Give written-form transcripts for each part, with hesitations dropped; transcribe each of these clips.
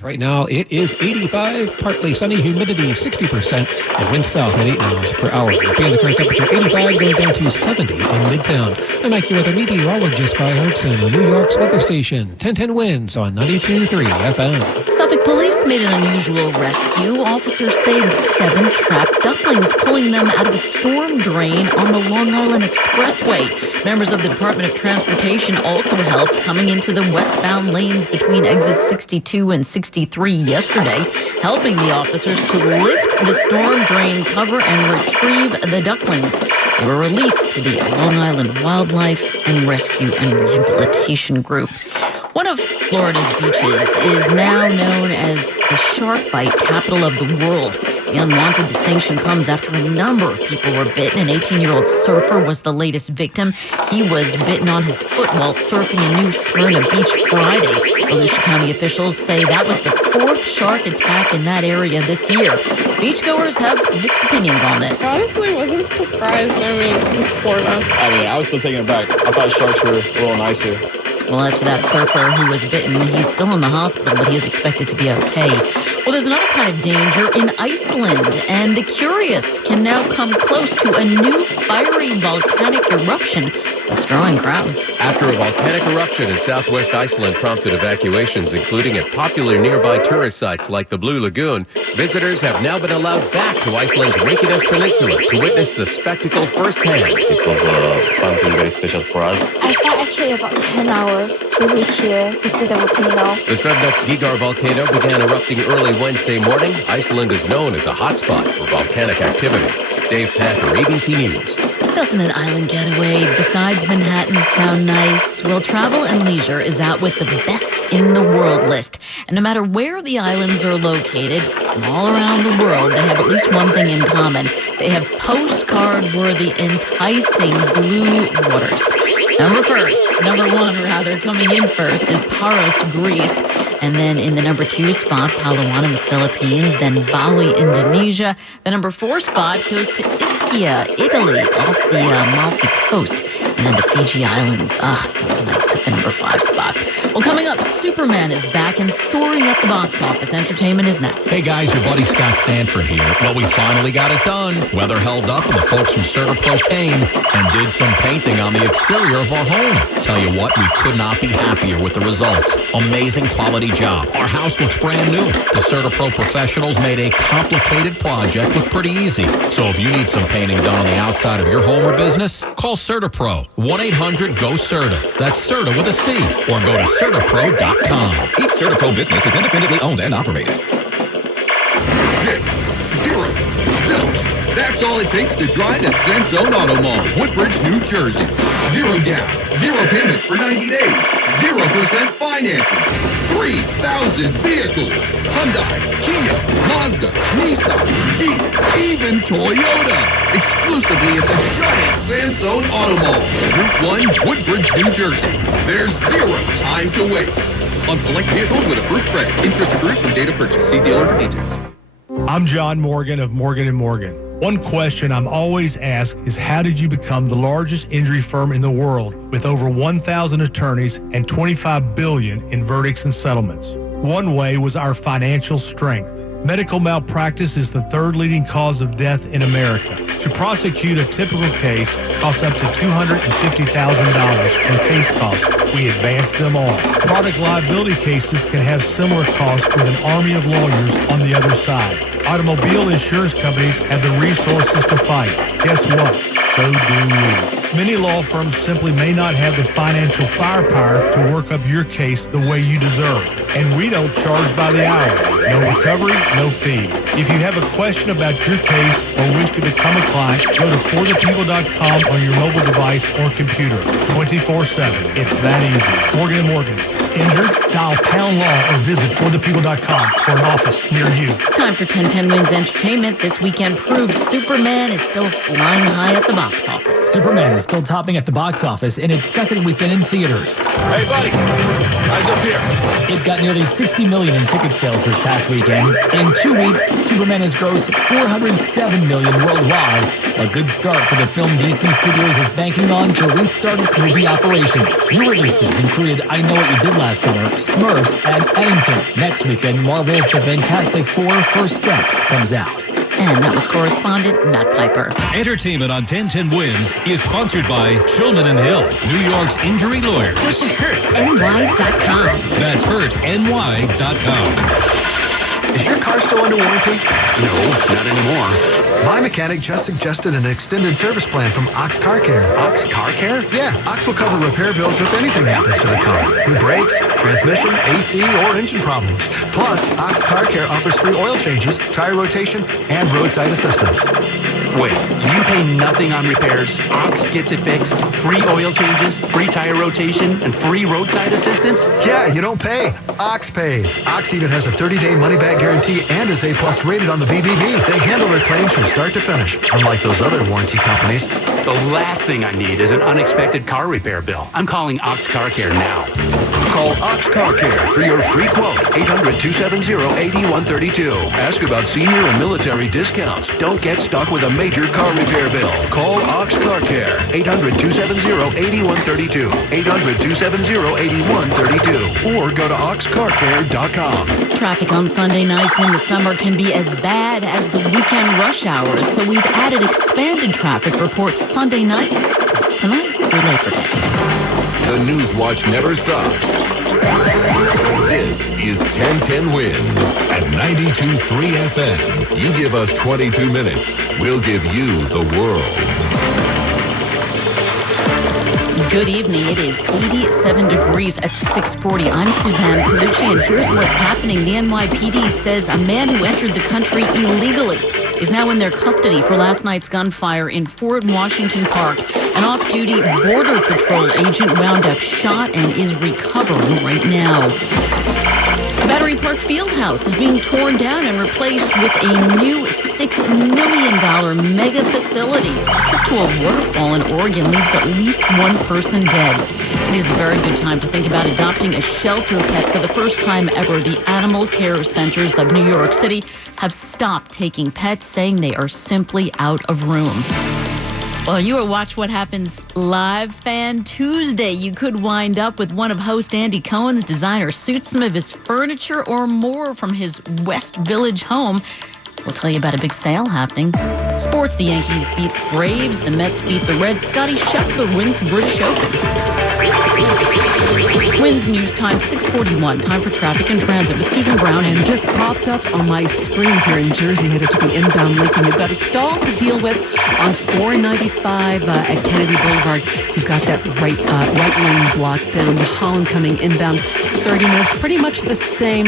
Right now, it is 85, partly sunny, humidity 60%, and wind south at 8 miles per hour. Repeating the current temperature, 85, going down to 70 in Midtown. I'm AccuWeather meteorologist Guy Hartson on New York's weather station, 1010 Winds on 92.3 FM. Suffolk police made an unusual rescue. Officers saved 7 trapped ducklings, pulling them out of a storm drain on the Long Island Expressway. Members of the Department of Transportation also helped, coming into the westbound lanes between exits 62 and 63 yesterday, helping the officers to lift the storm drain cover and retrieve the ducklings. They were released to the Long Island Wildlife and Rescue and Rehabilitation Group. One of Florida's beaches is now known as the shark bite capital of the world. The unwanted distinction comes after a number of people were bitten. An 18-year-old surfer was the latest victim. He was bitten on his foot while surfing in New Smyrna Beach Friday. Volusia County officials say that was the 4th shark attack in that area this year. Beachgoers have mixed opinions on this. Honestly, wasn't surprised. It's Florida. I was still taking it back. I thought sharks were a little nicer. Well, as for that surfer who was bitten, he's still in the hospital, but he is expected to be okay. Well, there's another kind of danger in Iceland, and the curious can now come close to a new fiery volcanic eruption that's drawing crowds. After a volcanic eruption in southwest Iceland prompted evacuations, including at popular nearby tourist sites like the Blue Lagoon, visitors have now been allowed back to Iceland's Reykjanes Peninsula to witness the spectacle firsthand. It was something very special for us. I fought actually about 10 hours to reach here to see the volcano. The Sundux-Gígar volcano began erupting early Wednesday morning. Iceland is known as a hotspot for volcanic activity. Dave Packer, ABC News. Doesn't an island getaway besides Manhattan sound nice? Well, Travel and Leisure is out with the best in the world list. And no matter where the islands are located, from all around the world, they have at least one thing in common. They have postcard-worthy, enticing blue waters. Number one, coming in first is Paros, Greece. And then in the number 2 spot, Palawan in the Philippines, then Bali, Indonesia. The number 4 spot goes to Ischia, Italy, off the Amalfi Coast. And then the Fiji Islands. Sounds nice. Took the number 5 spot. Well, coming up, Superman is back and soaring at the box office. Entertainment is next. Hey guys, your buddy Scott Stanford here. Well, we finally got it done. Weather held up and the folks from CertaPro came and did some painting on the exterior of our home. Tell you what, we could not be happier with the results. Amazing quality job. Our house looks brand new. The CertaPro professionals made a complicated project look pretty easy. So if you need some painting done on the outside of your home or business, call CertaPro. 1-800-GO-CERTA. That's Certa with a C. Or go to CertaPro.com. Each CertaPro business is independently owned and operated. Zip, zero, zilch. That's all it takes to drive at Sansone Auto Mall, Woodbridge, New Jersey. 0 down, 0 payments for 90 days, 0% financing, 3,000 vehicles. Hyundai, Kia, Mazda, Nissan, Jeep, even Toyota. Exclusively at the giant Sansone Auto Mall, Route 1, Woodbridge, New Jersey. There's 0 time to waste. On select vehicles with approved credit. Interest accrues from date of purchase. See dealer for details. I'm John Morgan of Morgan & Morgan. One question I'm always asked is how did you become the largest injury firm in the world with over 1,000 attorneys and $25 billion in verdicts and settlements? One way was our financial strength. Medical malpractice is the 3rd leading cause of death in America. To prosecute a typical case costs up to $250,000 in case costs. We advance them all. Product liability cases can have similar costs with an army of lawyers on the other side. Automobile insurance companies have the resources to fight. Guess what? So do we. Many law firms simply may not have the financial firepower to work up your case the way you deserve. And we don't charge by the hour. No recovery, no fee. If you have a question about your case or wish to become a client, go to forthepeople.com on your mobile device or computer. 24/7. It's that easy. Morgan & Morgan. Injured? Dial pound law or visit forthepeople.com for an office near you. Time for 1010 Wins Entertainment. This weekend proves Superman is still flying high at the box office. Superman is still topping at the box office in its 2nd weekend in theaters. Hey, buddy. Eyes up here. It got nearly $60 million in ticket sales this past weekend. In 2 weeks, Superman has grossed $407 million worldwide. A good start for the film DC Studios is banking on to restart its movie operations. New releases included I Know What You Did Last Summer, Smurfs, and Eddington. Next weekend, Marvel's The Fantastic Four First Steps comes out. And that was correspondent Matt Piper. Entertainment on 1010 Wins is sponsored by Shulman & Hill, New York's injury lawyers. Go to hurtny.com. That's hurtny.com. Is your car still under warranty? No, not anymore. My mechanic just suggested an extended service plan from Ox Car Care. Ox Car Care? Yeah, Ox will cover repair bills if anything happens to the car. New brakes, transmission, AC, or engine problems. Plus, Ox Car Care offers free oil changes, tire rotation, and roadside assistance. Wait, you pay nothing on repairs? Ox gets it fixed? Free oil changes, free tire rotation, and free roadside assistance? Yeah, you don't pay. Ox pays. Ox even has a 30-day money-back guarantee and is A+ rated on the BBB. They handle their claims from start to finish, unlike those other warranty companies. The last thing I need is an unexpected car repair bill. I'm calling Ox Car Care now. Call Ox Car Care for your free quote. 800-270-8132. Ask about senior and military discounts. Don't get stuck with a major car repair bill. Call Ox Car Care. 800-270-8132. 800-270-8132. Or go to oxcarcare.com. Traffic on Sunday nights in the summer can be as bad as the weekend rush hours, so we've added expanded traffic reports Sunday nights. That's tonight through Labor Day. The News Watch never stops. This is 1010 Wins at 92.3 FM. You give us 22 minutes, we'll give you the world. Good evening. It is 87 degrees at 6:40. I'm Suzanne Colucci, and here's what's happening. The NYPD says a man who entered the country illegally is now in their custody for last night's gunfire in Fort Washington Park. An off-duty Border Patrol agent wound up shot and is recovering right now. Battery Park Fieldhouse is being torn down and replaced with a new $6 million mega facility. A trip to a waterfall in Oregon leaves at least one person dead. It is a very good time to think about adopting a shelter pet. For the first time ever, the animal care centers of New York City have stopped taking pets, saying they are simply out of room. Well, you are Watch What Happens Live Fan Tuesday. You could wind up with one of host Andy Cohen's designer suits, some of his furniture, or more from his West Village home. We'll tell you about a big sale happening. Sports, the Yankees beat the Braves. The Mets beat the Reds. Scotty Scheffler wins the British Open. Wins news time 6:41. Time for traffic and transit with Susan Brown. And just popped up on my screen here in Jersey, headed to the inbound Lincoln. You've got a stall to deal with on 495 at Kennedy Boulevard. You've got that right lane blocked down. The Holland coming inbound 30 minutes. Pretty much the same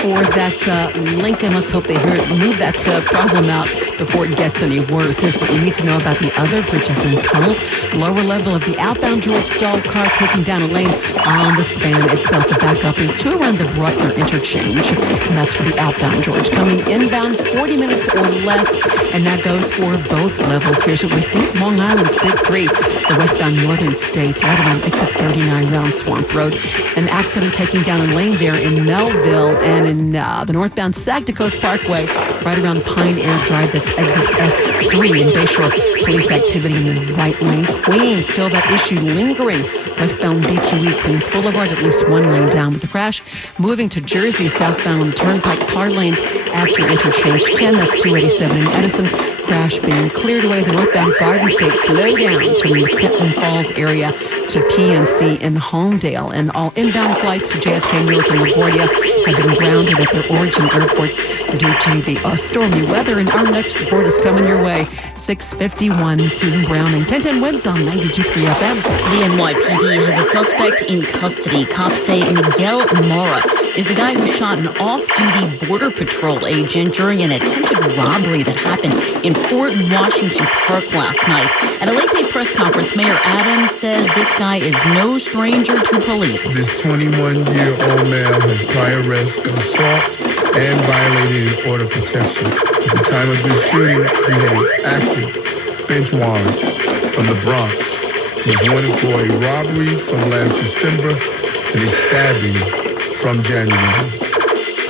for that Lincoln. Let's hope they move that problem out before it gets any worse. Here's what you need to know about the other bridges and tunnels. Lower level of the outbound George stalled car taking down a lane on the span itself. The backup is to around the Bruckner interchange, and that's for the outbound George. Coming inbound 40 minutes or less, and that goes for both levels. Here's what we see. Long Island's Big 3, the westbound Northern State, right around exit 39 around Swamp Road. An accident taking down a lane there in Melville, and in the northbound Sagticos Parkway, right around Pine Air Drive. That's exit S3 in Bayshore. Police activity in the right lane. Queens, still that issue lingering. Westbound BQE, Queens Boulevard, at least one lane down with the crash. Moving to Jersey, southbound on the Turnpike, car lanes after interchange 10. That's 287 in Edison. Crash being cleared away. The northbound Garden State slowdowns from the Tipton Falls area to PNC in Homedale. And all inbound flights to JFK, Newark, and LaGuardia have been grounded at their origin airports due to the stormy weather. And our next report is coming your way. 6:51. Susan Brown and 1010 Wins on 92.3 FM. The NYPD has a suspect in custody. Cops say Miguel Mora is the guy who shot an off-duty Border Patrol agent during an attempted robbery that happened in Fort Washington Park last night. At a late-day press conference, Mayor Adams says this guy is no stranger to police. This 21-year-old male has prior arrests for assault and violated order protection. At the time of this shooting, he had an active bench warrant from the Bronx. He was wanted for a robbery from last December and a stabbing from January.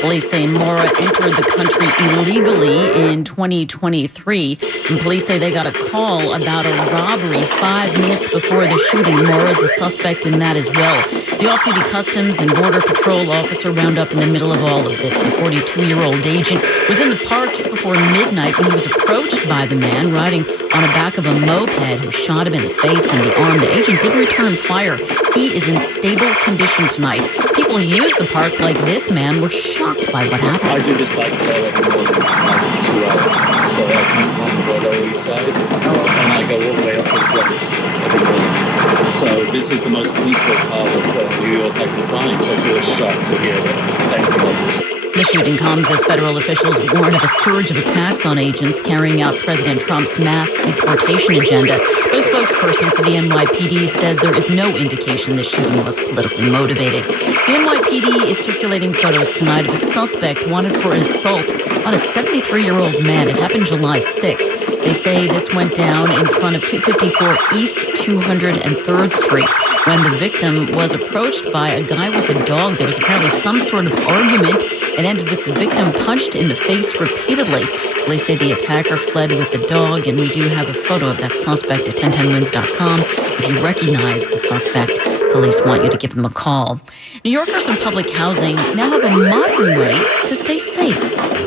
Police say Mora entered the country illegally in 2023. And police say they got a call about a robbery 5 minutes before the shooting. Mora is a suspect in that as well. The off-duty Customs and Border Patrol officer wound up in the middle of all of this. The 42-year-old agent was in the park just before midnight when he was approached by the man riding on the back of a moped who shot him in the face and the arm. The agent did return fire. He is in stable condition tonight. People who use the park, like this man, were shocked by what happened. I do this bike trail every morning, like 2 hours. So I come from the Lower East Side, and I go all the way up to the Bronx every morning. So this is the most peaceful part of New York I can find. So it's a shock to hear that anything like this. The shooting comes as federal officials warn of a surge of attacks on agents carrying out President Trump's mass deportation agenda. But a spokesperson for the NYPD says there is no indication the shooting was politically motivated. The NYPD is circulating photos tonight of a suspect wanted for an assault on a 73-year-old man. It happened July 6th. They say this went down in front of 254 East 203rd Street when the victim was approached by a guy with a dog. There was apparently some sort of argument. It ended with the victim punched in the face repeatedly. Police say the attacker fled with the dog, and we do have a photo of that suspect at 1010wins.com. If you recognize the suspect, police want you to give them a call. New Yorkers in public housing now have a modern way to stay safe.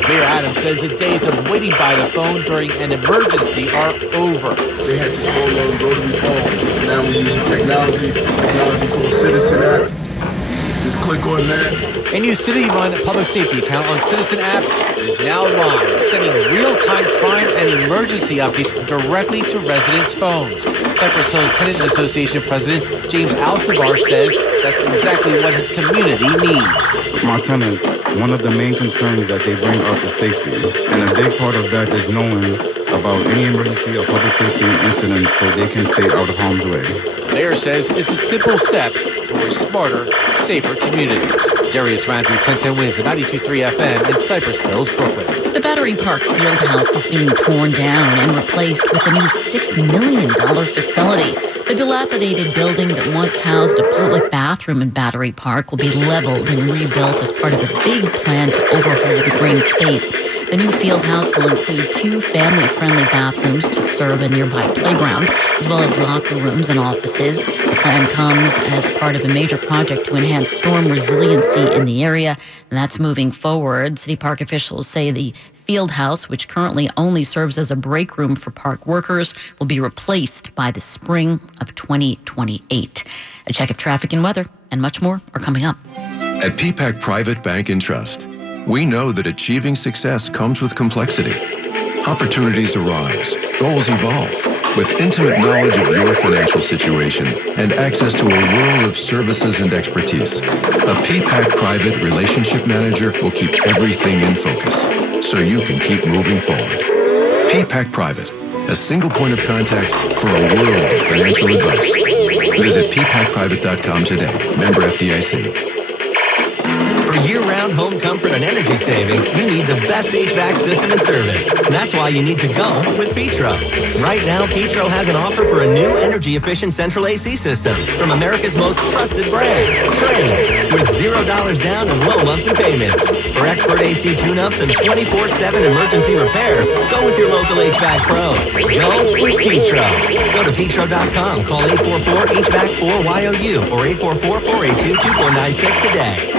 Mayor Adams says the days of waiting by the phone during an emergency are over. They had to call on rotary phones. Now we're using technology called Citizen app. Just click on that. A new city-run public safety account on Citizen app is now live, sending real-time crime and emergency updates directly to residents' phones. Cypress Hills Tenant Association President James Alcivar says that's exactly what his community needs. My tenants, one of the main concerns that they bring up is safety, and a big part of that is knowing about any emergency or public safety incidents so they can stay out of harm's way. The mayor says it's a simple step towards smarter, safer communities. Darius Ramsey's 1010 Wins at 92.3 FM in Cypress Hills, Brooklyn. The Battery Park Fieldhouse is being torn down and replaced with a new $6 million facility. The dilapidated building that once housed a public bathroom in Battery Park will be leveled and rebuilt as part of a big plan to overhaul the green space. The new field house will include 2 family-friendly bathrooms to serve a nearby playground, as well as locker rooms and offices. The plan comes as part of a major project to enhance storm resiliency in the area, and that's moving forward. City Park officials say the field house, which currently only serves as a break room for park workers, will be replaced by the spring of 2028. A check of traffic and weather and much more are coming up. At PPAC Private Bank and Trust, we know that achieving success comes with complexity. Opportunities arise, goals evolve. With intimate knowledge of your financial situation and access to a world of services and expertise, a PPAC Private Relationship Manager will keep everything in focus so you can keep moving forward. PPAC Private, a single point of contact for a world of financial advice. Visit ppacprivate.com today. Member FDIC. For year-round home comfort and energy savings, you need the best HVAC system and service. That's why you need to go with Petro. Right now, Petro has an offer for a new energy-efficient central AC system from America's most trusted brand, Trane, with $0 down and low monthly payments. For expert AC tune-ups and 24/7 emergency repairs, go with your local HVAC pros. Go with Petro. Go to petro.com, call 844-HVAC-4YOU or 844-482-2496 today.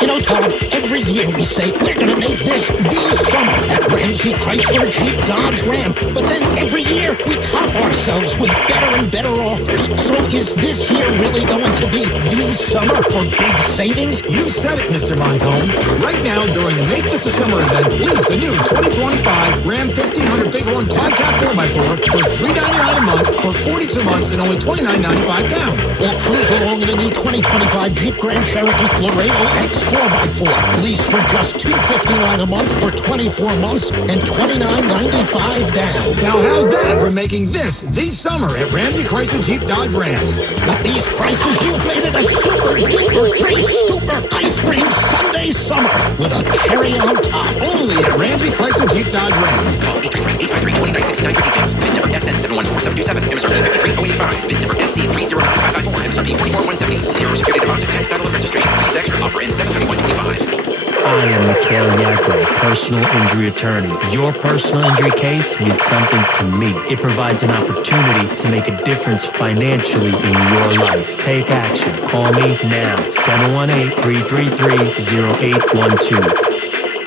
You know, Tom, every year we say we're going to make this the summer at Ramsey Chrysler Jeep Dodge Ram. But then every year we top ourselves with better and better offers. So is this year really going to be the summer for big savings? You said it, Mr. Montone. Right now, during the Make This a Summer event, lease a new 2025 Ram 1500 Bighorn Quad Cab 4x4 for $399 a month for 42 months and only $29.95 down. Or cruise along in a new 2025 Jeep Grand Cherokee Laredo X 4x4. Lease for just $259 a month for 24 months and $29.95 down. Now how's that for making this the summer at Ramsey Chrysler Jeep Dodge Ram? With these prices, you've made it a super duper 3-scooper ice cream Sunday summer with a cherry on top. Only at Ramsey Chrysler Jeep Dodge Ram. Call 833-853-2969 for details. VIN number SN714727. MSRP 53085. VIN number SC309554. MSRP 44170. Zero security deposit. Tax title and registration fees extra. Offer in 73125. I am Mikhail Yakov, personal injury attorney. Your personal injury case means something to me. It provides an opportunity to make a difference financially in your life. Take action. Call me now, 718-333-0812.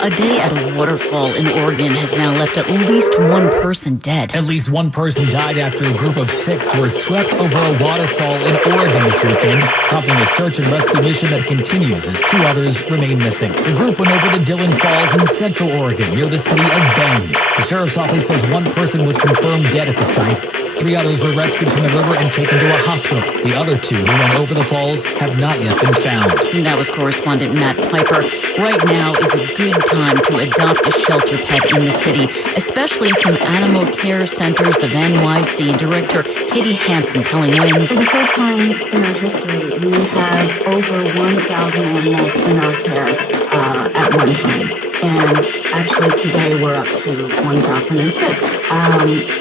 A day at a waterfall in Oregon has now left at least one person dead. At least one person died after a group of 6 were swept over a waterfall in Oregon this weekend, prompting a search and rescue mission that continues as 2 others remain missing. The group went over the Dillon Falls in central Oregon near the city of Bend. The sheriff's office says 1 person was confirmed dead at the site. 3 others were rescued from the river and taken to a hospital. The other 2 who went over the falls have not yet been found. That was correspondent Matt Piper. Right now is a good time to adopt a shelter pet in the city, especially from Animal Care Centers of NYC Director Katie Hansen telling WINS. For the first time in our history, we have over 1,000 animals in our care at one time. And actually today we're up to 1,006.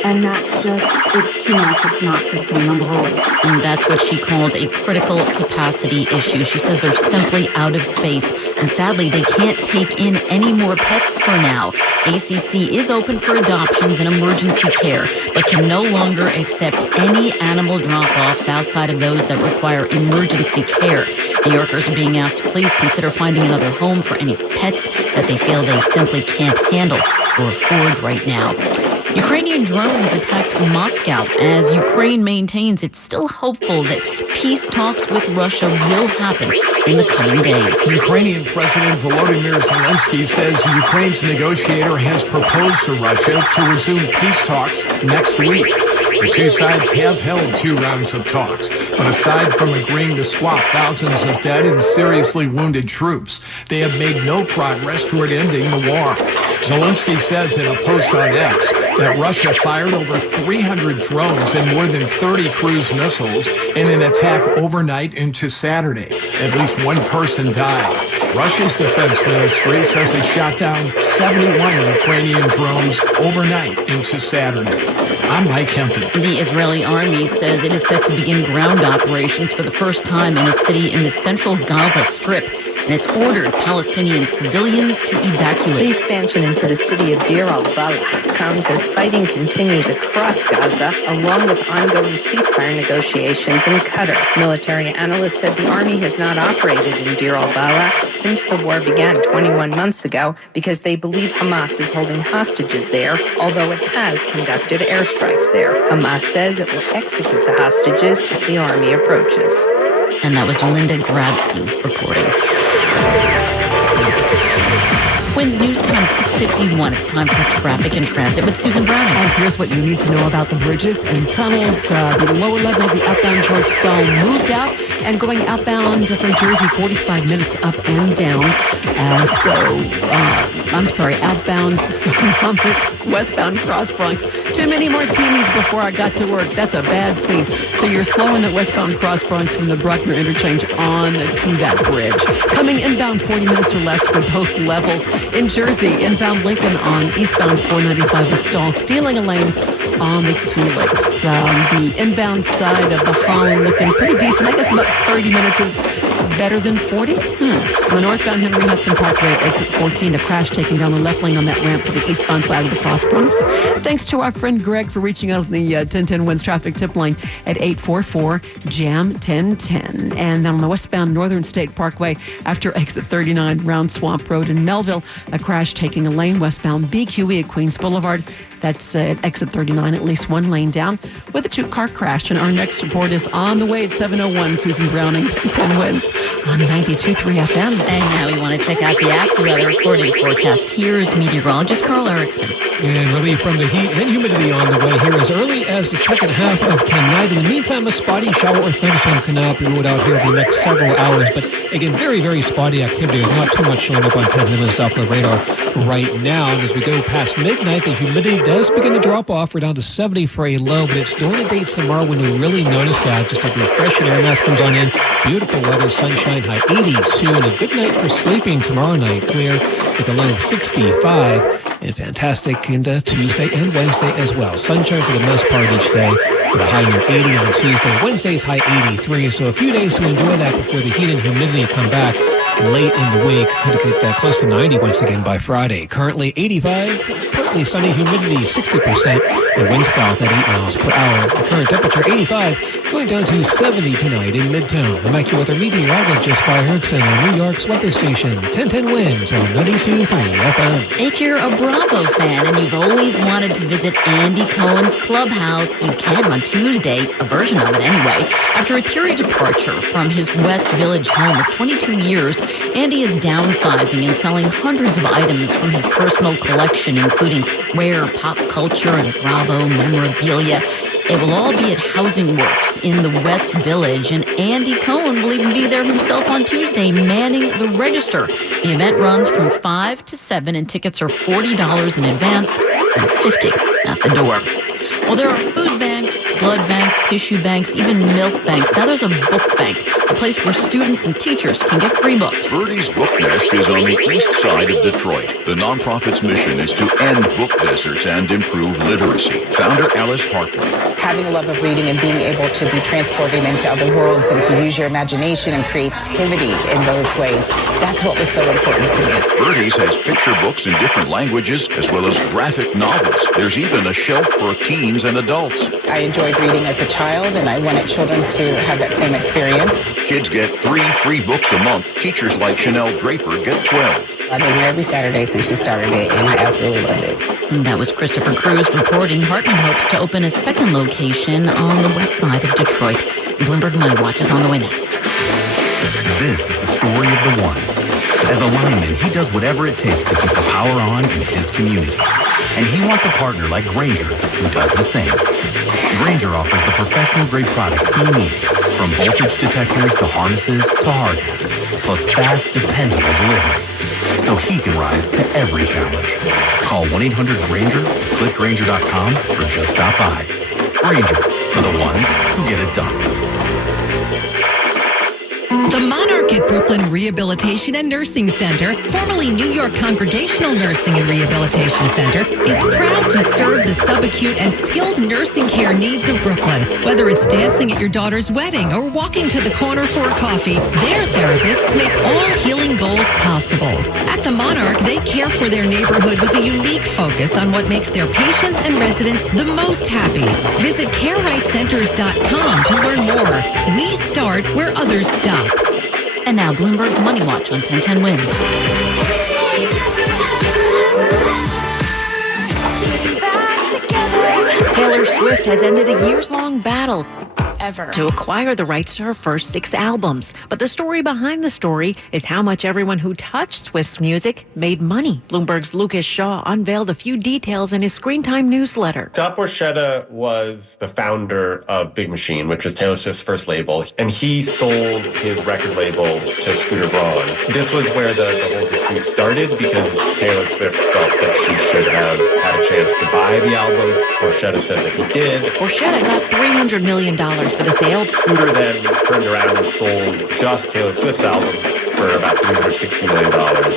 And that's just, it's too much. It's not sustainable. And that's what she calls a critical capacity issue. She says they're simply out of space. And sadly, they can't take in any more pets for now. ACC is open for adoptions and emergency care, but can no longer accept any animal drop-offs outside of those that require emergency care. New Yorkers are being asked to please consider finding another home for any pets that they feel they simply can't handle or afford right now. Ukrainian drones attacked Moscow as Ukraine maintains it's still hopeful that peace talks with Russia will happen in the coming days. Ukrainian President Volodymyr Zelensky says Ukraine's negotiator has proposed to Russia to resume peace talks next week. The 2 sides have held 2 rounds of talks, but aside from agreeing to swap thousands of dead and seriously wounded troops, they have made no progress toward ending the war. Zelensky says in a post on X that Russia fired over 300 drones and more than 30 cruise missiles in an attack overnight into Saturday. At least 1 person died. Russia's defense ministry says it shot down 71 Ukrainian drones overnight into Saturday. I'm Mike Hempel. The Israeli army says it is set to begin ground operations for the first time in a city in the central Gaza Strip, and it's ordered Palestinian civilians to evacuate. The expansion into the city of Deir al-Balah comes as fighting continues across Gaza, along with ongoing ceasefire negotiations in Qatar. Military analysts said the army has not operated in Deir al-Balah since the war began 21 months ago because they believe Hamas is holding hostages there, although it has conducted airstrikes there. Hamas says it will execute the hostages if the army approaches. And that was Linda Gradstein reporting. WINS News Time 6:51. It's time for traffic and transit with Susan Brown. And here's what you need to know about the bridges and tunnels. The lower level of the outbound George Stall moved out and going outbound from Jersey, 45 minutes up and down. Outbound from westbound Cross Bronx. Too many martinis before I got to work. That's a bad scene. So you're slowing at westbound Cross Bronx from the Bruckner interchange on to that bridge. Coming inbound 40 minutes or less for both levels. In Jersey, inbound Lincoln on eastbound 495 is stall, stealing a lane on the Helix. The inbound side of the Holland looking pretty decent. I guess about 30 minutes is better than 40. On the northbound Henry Hudson Parkway at exit 14, a crash taking down the left lane on that ramp for the eastbound side of the Cross Bronx. Thanks to our friend Greg for reaching out on the 1010 WINS traffic tip line at 844-JAM-1010. And then on the westbound Northern State Parkway after exit 39, Round Swamp Road in Melville, a crash taking a lane westbound BQE at Queens Boulevard. That's at exit 39, at least 1 lane down with a 2-car crash. And our next report is on the way at 7:01. Susan Browning, 10 WINS on 92.3 FM. And now we want to check out the AccuWeather 4-day forecast. Here's meteorologist Carl Erickson. And relief from the heat and humidity on the way here as early as the second half of tonight. In the meantime, a spotty shower or thunderstorm cannot be ruled out here for the next several hours. But again, very, very spotty activity. There's not too much showing up on 10 WINS Doppler radar right now. And as we go past midnight, the humidity does begin to drop off. We're down to 70 for a low, but it's during the day tomorrow when we really notice that. Just a refreshing air mass comes on in. Beautiful weather, sunshine, high 82, and a good night for sleeping tomorrow night. Clear with a low of 65, and fantastic into Tuesday and Wednesday as well. Sunshine for the most part each day with a high near 80 on Tuesday. Wednesday's high 83, so a few days to enjoy that before the heat and humidity come back. late in the week. Could get close to 90 once again by Friday. Currently 85, partly sunny, humidity 60%, and wind south at 8 miles per hour. The current temperature 85, going down to 70 tonight in Midtown. I'm AccuWeather meteorologist Sky Herkson on New York's weather station, 1010 Winds on 92.3 FM. If you're a Bravo fan and you've always wanted to visit Andy Cohen's clubhouse, you can on Tuesday, a version of it anyway. After a teary departure from his West Village home of 22 years, Andy is downsizing and selling hundreds of items from his personal collection, including rare pop culture and Bravo memorabilia. It will all be at Housing Works in the West Village, and Andy Cohen will even be there himself on Tuesday, manning the register. The event runs from 5 to 7, and tickets are $40 in advance and $50 at the door. Well, there are food banks, blood banks, tissue banks, even milk banks. Now there's a book bank, a place where students and teachers can get free books. Birdie's Book Nest is on the east side of Detroit. The nonprofit's mission is to end book deserts and improve literacy. Founder Alice Hartman. Having a love of reading and being able to be transported into other worlds and to use your imagination and creativity in those ways, that's what was so important to me. Birdie's has picture books in different languages as well as graphic novels. There's even a shelf for teens and adults. I enjoyed reading as a child, and I wanted children to have that same experience. Kids get 3 free books a month. Teachers like Chanel Draper get 12. I've been here every Saturday since she started it, and I absolutely loved it. And that was Christopher Cruz reporting. Hartman hopes to open a second location on the west side of Detroit. Bloomberg Money Watch is on the way next. This is the story of the one. As a lineman, he does whatever it takes to keep the power on in his community. And he wants a partner like Grainger who does the same. Grainger offers the professional-grade products he needs, from voltage detectors to harnesses to hard hats, plus fast, dependable delivery, so he can rise to every challenge. Call 1-800-GRAINGER, click Grainger.com, or just stop by. Grainger, for the ones who get it done. The Monarch at Brooklyn Rehabilitation and Nursing Center, formerly New York Congregational Nursing and Rehabilitation Center, is proud to serve the subacute and skilled nursing care needs of Brooklyn. Whether it's dancing at your daughter's wedding or walking to the corner for a coffee, their therapists make all healing goals possible. At the Monarch, they care for their neighborhood with a unique focus on what makes their patients and residents the most happy. Visit CareRightCenters.com to learn more. We start where others stop. And now Bloomberg Money Watch on 1010 Winds. Taylor Swift has ended a years-long battle to acquire the rights to her first 6 albums. But the story behind the story is how much everyone who touched Swift's music made money. Bloomberg's Lucas Shaw unveiled a few details in his Screen Time newsletter. Scott Borchetta was the founder of Big Machine, which was Taylor Swift's first label, and he sold his record label to Scooter Braun. This was where the whole dispute started because Taylor Swift felt that she should have had a chance to buy the albums. Borchetta said that he did. Borchetta got $300 million for the sale. Scooter then turned around and sold just Taylor Swift's albums for about $360 million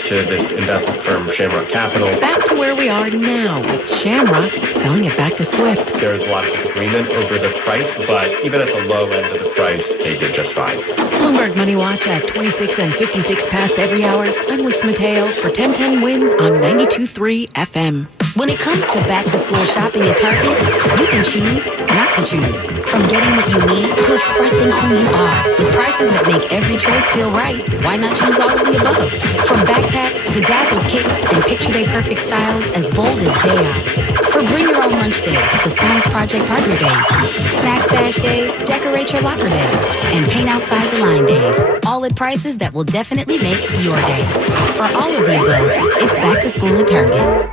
to this investment firm, Shamrock Capital. Back to where we are now, with Shamrock selling it back to Swift. There was a lot of disagreement over the price, but even at the low end of the price, they did just fine. Bloomberg Money Watch at 26 and 56 past every hour. I'm Lisa Mateo for 1010 Winds on 92.3 FM. When it comes to back-to-school shopping at Target, you can choose not to choose. From getting what you need to expressing who you are. With prices that make every choice feel right, why not choose all of the above? From backpacks, bedazzled kits, and picture-day perfect styles as bold as they are. For bring your own lunch days to science project partner days, snack stash days, decorate your locker days, and paint outside the line days. All at prices that will definitely make your day. For all of the above, it's back to school at Target.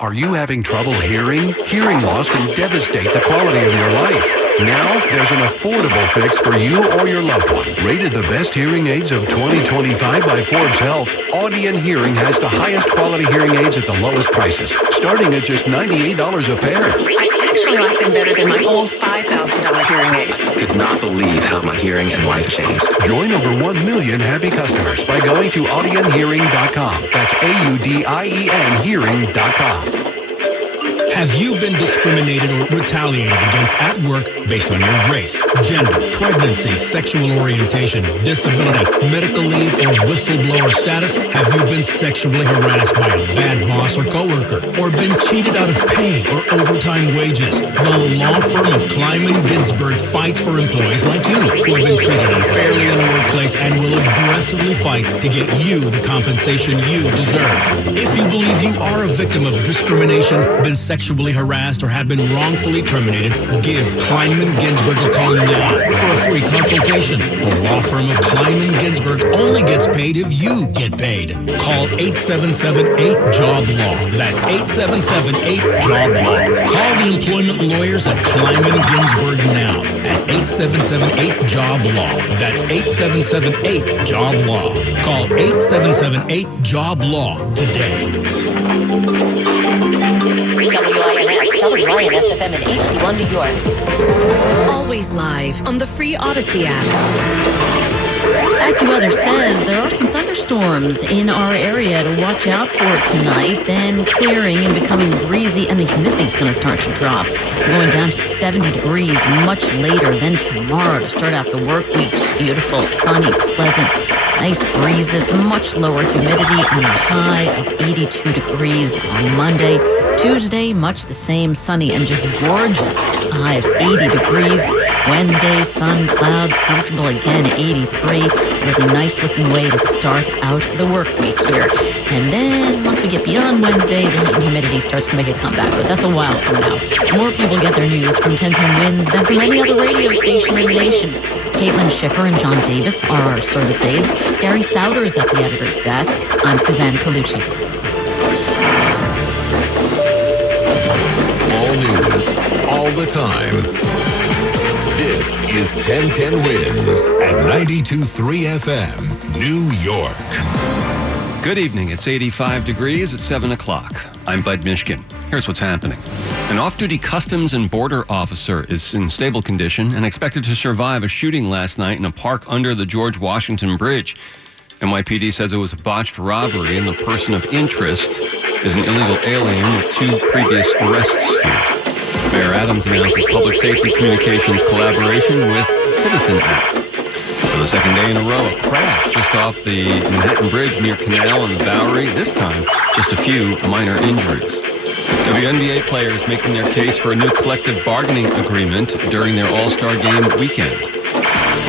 Are you having trouble hearing? Hearing loss can devastate the quality of your life. Now, there's an affordable fix for you or your loved one. Rated the best hearing aids of 2025 by Forbes Health, Audion Hearing has the highest quality hearing aids at the lowest prices, starting at just $98 a pair. I actually like them better than my old $5,000 hearing aid. Could not believe how my hearing and life changed. Join over 1 million happy customers by going to audionhearing.com. That's AUDIEN hearing.com. Have you been discriminated or retaliated against at work based on your race, gender, pregnancy, sexual orientation, disability, medical leave, or whistleblower status? Have you been sexually harassed by a bad boss or coworker, or been cheated out of pay or overtime wages? The law firm of Kleiman Ginsburg fights for employees like you who have been treated unfairly in the workplace and will aggressively fight to get you the compensation you deserve. If you believe you are a victim of discrimination, been sexually harassed, or have been wrongfully terminated, give Kleiman Ginsburg a call now for a free consultation. The law firm of Kleiman Ginsburg only gets paid if you get paid. Call 877-8-JOB-LAW. That's 877-8-JOB-LAW. Call the employment lawyers at Kleiman Ginsburg now at 877-8-JOB-LAW. That's 877-8-JOB-LAW. Call 877-8-JOB-LAW today. WINS FM in HD1 New York. Always live on the free Odyssey app. AccuWeather says there are some thunderstorms in our area to watch out for tonight, then clearing and becoming breezy, and the humidity is going to start to drop. We're going down to 70 degrees much later than tomorrow to start out the work week. Just beautiful, sunny, pleasant, nice breezes, much lower humidity, and a high of 82 degrees on Monday. Tuesday, much the same, sunny and just gorgeous. High of 80 degrees. Wednesday, sun, clouds, comfortable again, 83. Really nice looking way to start out the work week here. And then once we get beyond Wednesday, the heat and humidity starts to make a comeback, but that's a while from now. More people get their news from 1010 Wins than from any other radio station in the nation. Caitlin Schiffer and John Davis are our service aides. Gary Souter is at the editor's desk. I'm Suzanne Colucci. All news, all the time. This is 1010 Wins at 92.3 FM, New York. Good evening. It's 85 degrees at 7 o'clock. I'm Bud Mishkin. Here's what's happening. An off-duty Customs and Border officer is in stable condition and expected to survive a shooting last night in a park under the George Washington Bridge. NYPD says it was a botched robbery, and the person of interest is an illegal alien with 2 previous arrests here. Mayor Adams announces public safety communications collaboration with Citizen App. For the second day in a row, a crash just off the Manhattan Bridge near Canal and the Bowery. This time, just a few minor injuries. WNBA players making their case for a new collective bargaining agreement during their All-Star Game weekend.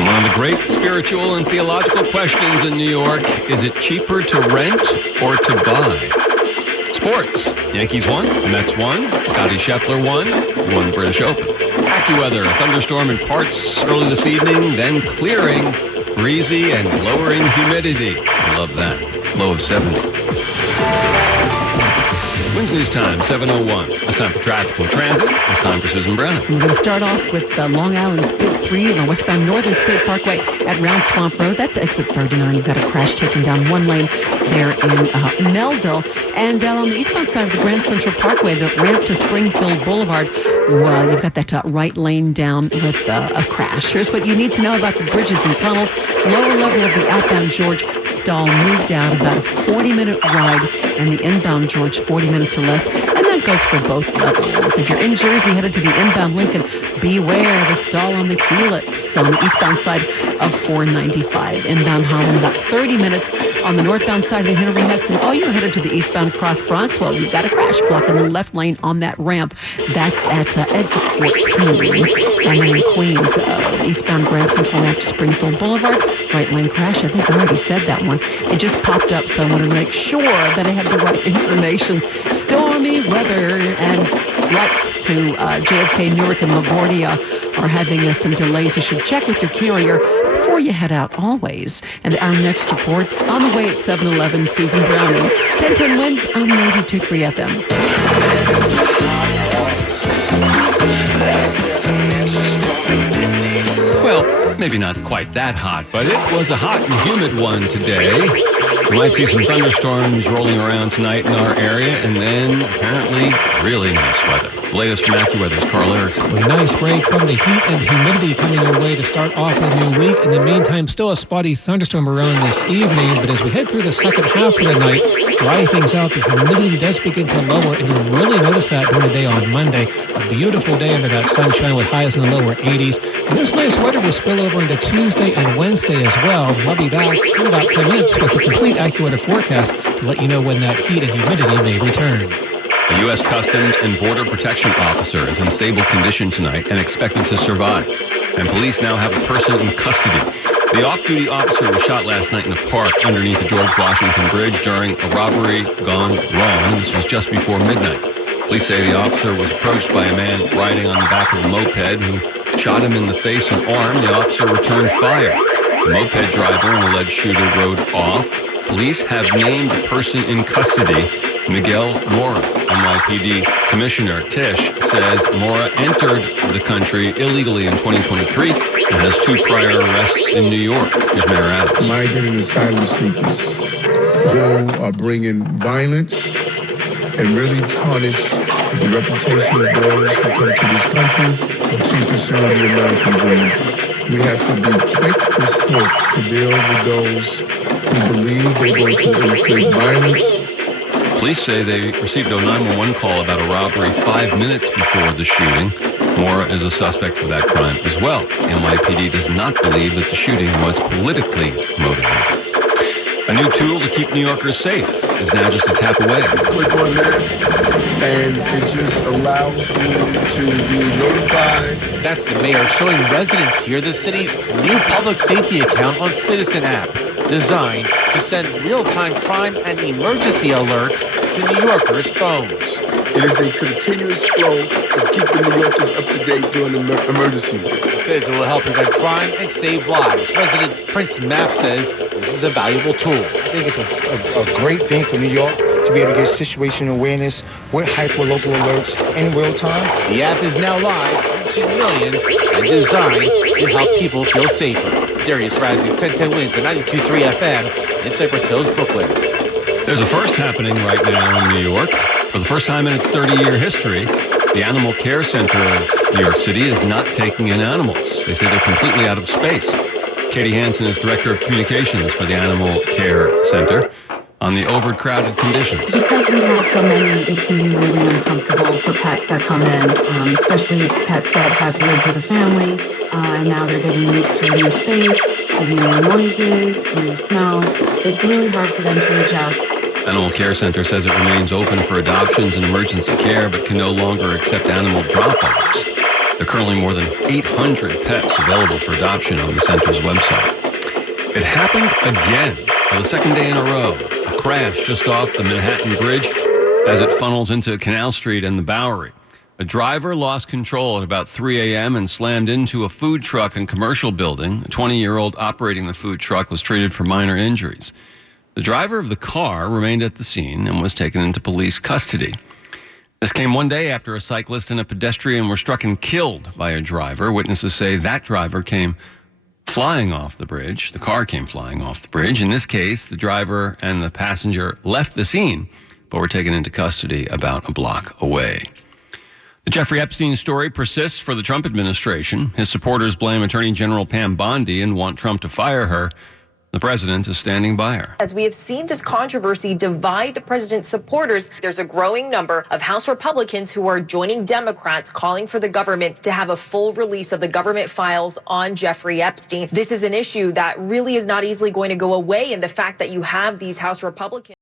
One of the great spiritual and theological questions in New York, is it cheaper to rent or to buy? Sports. Yankees won, the Mets won, Scotty Scheffler won the British Open. AccuWeather, a thunderstorm in parts early this evening, then clearing, breezy and lowering humidity. I love that. Low of 70. Wins News Time, 7:01. It's time for traffic and transit. It's time for Susan Brown. We're going to start off with Long Island's Big 3 and the westbound Northern State Parkway at Round Swamp Road. That's exit 39. You've got a crash taking down one lane there in Melville. And on the eastbound side of the Grand Central Parkway, the ramp to Springfield Boulevard, well, you've got that right lane down with a crash. Here's what you need to know about the bridges and tunnels. Lower level of the outbound George stall moved out, about a 40-minute ride, and the inbound George 40 minutes or less, and that goes for both levels. If you're in Jersey headed to the inbound Lincoln, beware of a stall on the Helix on the eastbound side of 495. Inbound Holland, about 30 minutes on the northbound side of the Henry Hudson. Oh, you're headed to the eastbound Cross Bronx. Well, you've got a crash block in the left lane on that ramp. That's at exit 14. And then in Queens, eastbound Grand Central ramp to Springfield Boulevard, right lane crash. I think I already said that one. It just popped up, so I wanted to make sure that I had the right information. Stormy weather and flights to JFK, Newark, and LaGuardia are having some delays. You should check with your carrier before you head out, always. And our next report's on the way at 7:11. Susan Browning, 1010 Wins on 92.3 FM. Well, maybe not quite that hot, but it was a hot and humid one today. You might see some thunderstorms rolling around tonight in our area, and then apparently really nice weather. The latest from AccuWeather's Carl Erickson. A nice break from the heat and humidity coming your way to start off the new week. In the meantime, still a spotty thunderstorm around this evening, but as we head through the second half of the night, dry things out. The humidity does begin to lower, and you'll really notice that during the day on Monday. A beautiful day under that sunshine with highs in the lower 80s. And this nice weather will spill over into Tuesday and Wednesday as well. I'll be back in about 10 minutes with a complete AccuWeather forecast to let you know when that heat and humidity may return. A U.S. Customs and Border Protection officer is in stable condition tonight and expected to survive. And police now have a person in custody. The off-duty officer was shot last night in a park underneath the George Washington Bridge during a robbery gone wrong. This was just before midnight. Police say the officer was approached by a man riding on the back of a moped who shot him in the face and arm. The officer returned fire. The moped driver and alleged shooter rode off. Police have named the person in custody, Miguel Mora. NYPD Commissioner Tisch says Mora entered the country illegally in 2023 and has 2 prior arrests in New York. Here's Mayor Adams. Migrant and asylum seekers who are bringing violence and really tarnish the reputation of those who come to this country to pursue the American dream. We have to be quick and swift to deal with those who believe they're going to inflict violence. Police say they received a 911 call about a robbery 5 minutes before the shooting. Mora is a suspect for that crime as well. NYPD does not believe that the shooting was politically motivated. A new tool to keep New Yorkers safe is now just a tap away. Click on that, and it just allows you to be notified. That's the mayor showing residents here the city's new public safety account on Citizen app, designed to send real-time crime and emergency alerts to New Yorkers' phones. It is a continuous flow of keeping New Yorkers up to date during an emergency. He says it will help prevent crime and save lives. Resident Prince Mapp says this is a valuable tool. I think it's a great thing for New York to be able to get situational awareness with hyper-local alerts in real time. The app is now live, reaching millions, and designed to help people feel safer. Darius Razzing's 1010 Wins at 92.3 FM in Cypress Hills, Brooklyn. There's a first happening right now in New York. For the first time in its 30-year history, the Animal Care Center of New York City is not taking in animals. They say they're completely out of space. Katie Hansen is Director of Communications for the Animal Care Center on the overcrowded conditions. Because we have so many, it can be really uncomfortable for pets that come in, especially pets that have lived with a family, and now they're getting used to a new space, new noises, new smells. It's really hard for them to adjust. Animal Care Center says it remains open for adoptions and emergency care, but can no longer accept animal drop-offs. There are currently more than 800 pets available for adoption on the center's website. It happened again for the second day in a row. A crash just off the Manhattan Bridge as it funnels into Canal Street and the Bowery. A driver lost control at about 3 a.m. and slammed into a food truck and commercial building. A 20-year-old operating the food truck was treated for minor injuries. The driver of the car remained at the scene and was taken into police custody. This came one day after a cyclist and a pedestrian were struck and killed by a driver. Witnesses say that driver came flying off the bridge. The car came flying off the bridge. In this case, the driver and the passenger left the scene, but were taken into custody about a block away. The Jeffrey Epstein story persists for the Trump administration. His supporters blame Attorney General Pam Bondi and want Trump to fire her. The president is standing by her. As we have seen this controversy divide the president's supporters, there's a growing number of House Republicans who are joining Democrats calling for the government to have a full release of the government files on Jeffrey Epstein. This is an issue that really is not easily going to go away, and the fact that you have these House Republicans